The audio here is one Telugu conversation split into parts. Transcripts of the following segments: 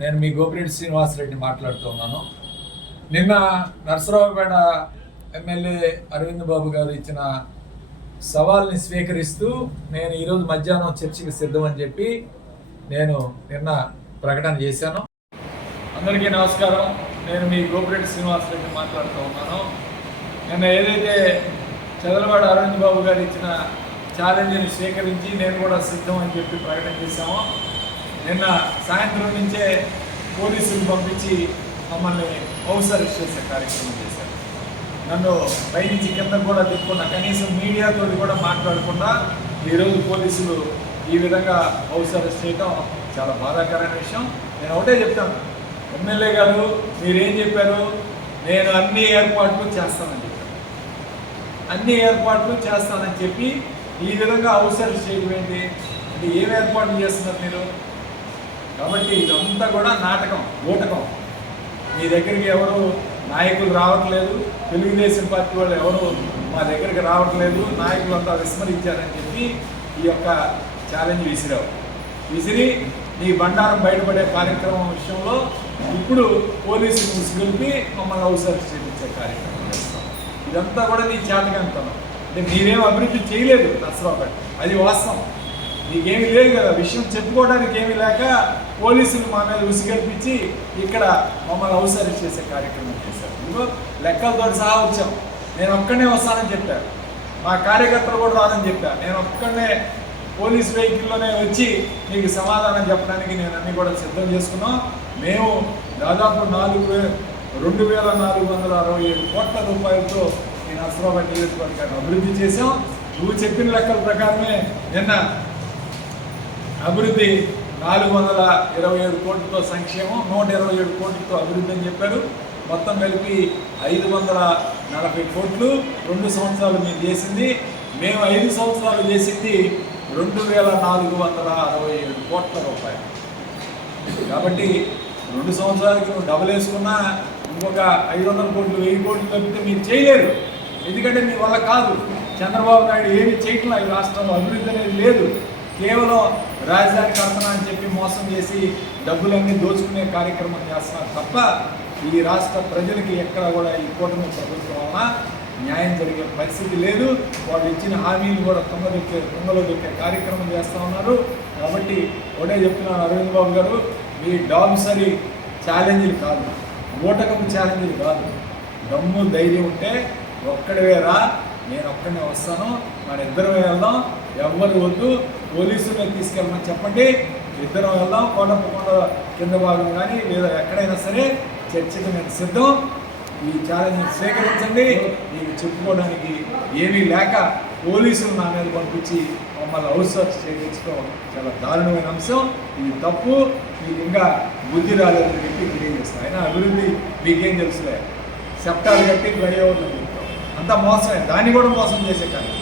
నేను మీ గోపిరెడ్డి శ్రీనివాసరెడ్డి మాట్లాడుతూ ఉన్నాను. నిన్న నరసరావుపేట ఎమ్మెల్యే అరవింద్ బాబు గారు ఇచ్చిన సవాల్ని స్వీకరిస్తూ నేను ఈరోజు మధ్యాహ్నం చర్చకి సిద్ధమని చెప్పి నేను నిన్న ప్రకటన చేశాను. అందరికీ నమస్కారం. నేను మీ గోపిరెడ్డి శ్రీనివాసరెడ్డి మాట్లాడుతూ ఉన్నాను. నిన్న ఏదైతే చదలవాడ అరవింద్ బాబు గారు ఇచ్చిన ఛాలెంజ్ని స్వీకరించి నేను కూడా సిద్ధం అని చెప్పి ప్రకటన చేశాము. నిన్న సాయంత్రం నుంచే పోలీసులు పంపించి మమ్మల్ని హౌస్ అరెస్ట్ చేసే కార్యక్రమం చేశారు. నన్ను పైనుంచి కింద కూడా తిప్పుకున్న, కనీసం మీడియాతో కూడా మాట్లాడకుండా ఈరోజు పోలీసులు ఈ విధంగా హౌస్ అరెస్ట్ చేయడం చాలా బాధాకరమైన విషయం. నేను ఒకటే చెప్తాను, ఎమ్మెల్యే గారు మీరేం చెప్పారు, నేను అన్ని ఏర్పాట్లు చేస్తానని చెప్పాను. అన్ని ఏర్పాట్లు చేస్తానని చెప్పి ఈ విధంగా హౌస్ అరెస్ట్ చేయడం ఏంటి అంటే ఏం ఏర్పాట్లు చేస్తున్నారు మీరు? కాబట్టి ఇదంతా కూడా నాటకం, ఊటకం. మీ దగ్గరికి ఎవరు నాయకులు రావట్లేదు, తెలుగుదేశం పార్టీ వాళ్ళు ఎవరు మా దగ్గరికి రావట్లేదు, నాయకులు అంతా విస్మరించారని చెప్పి ఈ యొక్క ఛాలెంజ్ విసిరి నీ బండారం బయటపడే కార్యక్రమం విషయంలో ఇప్పుడు పోలీసులు ముసుగొల్పి మమ్మల్ని హౌస్ అరెస్ట్ చేయించే కార్యక్రమం చేస్తాం. ఇదంతా కూడా నీ చేతకంతనం. అంటే మీరేం అభివృద్ధి చేయలేదు నరసరావుపేట, అది వాస్తవం. నీకేమీ లేదు కదా, విషయం చెప్పుకోవడానికి ఏమీ లేక పోలీసులు మా మీద ఉసిగల్పించి ఇక్కడ మమ్మల్ని హౌస్ అరెస్ట్ చేసే కార్యక్రమం చేశారు. ఇదిగో లెక్కలతో సహా వచ్చాం. నేను ఒక్కడనే వస్తానని చెప్పాను, మా కార్యకర్తలు కూడా రాదని చెప్పాను. నేను ఒక్కడనే పోలీస్ వెహికల్లోనే వచ్చి మీకు సమాధానం చెప్పడానికి నేను అన్ని కూడా సిద్ధం చేసుకున్నాం. మేము దాదాపు 2,467 కోట్ల రూపాయలతో ఈ నరసరావుపేట నియోజకవర్గాన్ని అభివృద్ధి చేశాం. నువ్వు చెప్పిన లెక్కల ప్రకారమే నిన్న అభివృద్ధి 427 కోట్లతో సంక్షేమం, 127 కోట్లతో అభివృద్ధి అని చెప్పారు. మొత్తం కలిపి 540 కోట్లు 2 సంవత్సరాలు మీరు చేసింది. మేము 5 సంవత్సరాలు చేసింది 2,467 కోట్ల రూపాయలు. కాబట్టి 2 సంవత్సరాలకి నువ్వు డబుల్ వేసుకున్నా ఇంకొక 500 కోట్లు 1000 కోట్లు తప్పితే మీరు చేయలేరు. ఎందుకంటే మీ వల్ల కాదు. చంద్రబాబు నాయుడు ఏమి చేయట్లా, ఈ రాష్ట్రంలో అభివృద్ధి అనేది లేదు. కేవలం రాజధాని కడతనా అని చెప్పి మోసం చేసి డబ్బులన్నీ దోచుకునే కార్యక్రమం చేస్తున్నారు తప్ప ఈ రాష్ట్ర ప్రజలకి ఎక్కడ కూడా ఈ కూటమి ప్రభుత్వం వల్ల న్యాయం జరిగే పరిస్థితి లేదు. వాళ్ళు ఇచ్చిన హామీలు కూడా తుంగలో దొక్కే కార్యక్రమం చేస్తూ ఉన్నారు. కాబట్టి ఒకటే చెప్తున్నాను అరవింద్ బాబు గారు, మీ డాబ్సరీ ఛాలెంజ్లు కాదు, ఓటకపు ఛాలెంజ్లు కాదు. దమ్ము ధైర్యం ఉంటే ఒక్కడివే రా, నేను ఒక్కడనే వస్తాను, మన ఇద్దరం వెళ్దాం, ఎవ్వరు వద్దు, పోలీసులను తీసుకెళ్ళమని చెప్పండి, ఇద్దరం వెళ్దాం. కొండ కింద భాగం కానీ లేదా ఎక్కడైనా సరే చర్చకు నేను సిద్ధం. ఈ ఛాలెంజ్ని స్వీకరించండి. మీకు చెప్పుకోవడానికి ఏమీ లేక పోలీసులు నా మీద పంపించి మమ్మల్ని హౌస్ అరెస్ట్ చేయించడం చాలా దారుణమైన అంశం. ఇది తప్పు. మీకు ఇంకా బుద్ధి రాలేదని చెప్పి తెలియజేస్తాను. అయినా అభివృద్ధి మీకేం తెలుసులే, సెప్టాలు కట్టి ఫ్లైఓవర్లు అంతా మోసమే. దాన్ని కూడా మోసం చేసే కార్యక్రమం.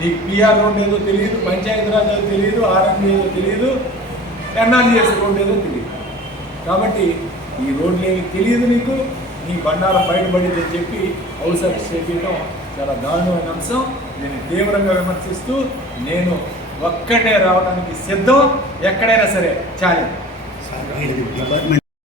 నీకు పిఆర్ రోడ్ ఏదో తెలియదు, పంచాయతీరాజ్ ఏదో తెలియదు, ఆర్ఎండి ఏదో తెలియదు, ఎన్ఆర్జీఎస్ రోడ్ ఏదో తెలియదు. కాబట్టి ఈ రోడ్లు ఏమి తెలియదు నీకు, నీ బండారం బయటపడిందని చెప్పి హౌస్ అరెస్ట్ చేయడం చాలా దారుణమైన అంశం. నేను తీవ్రంగా విమర్శిస్తూ నేను ఒక్కటే రావడానికి సిద్ధం, ఎక్కడైనా సరే ఛాలెంజ్.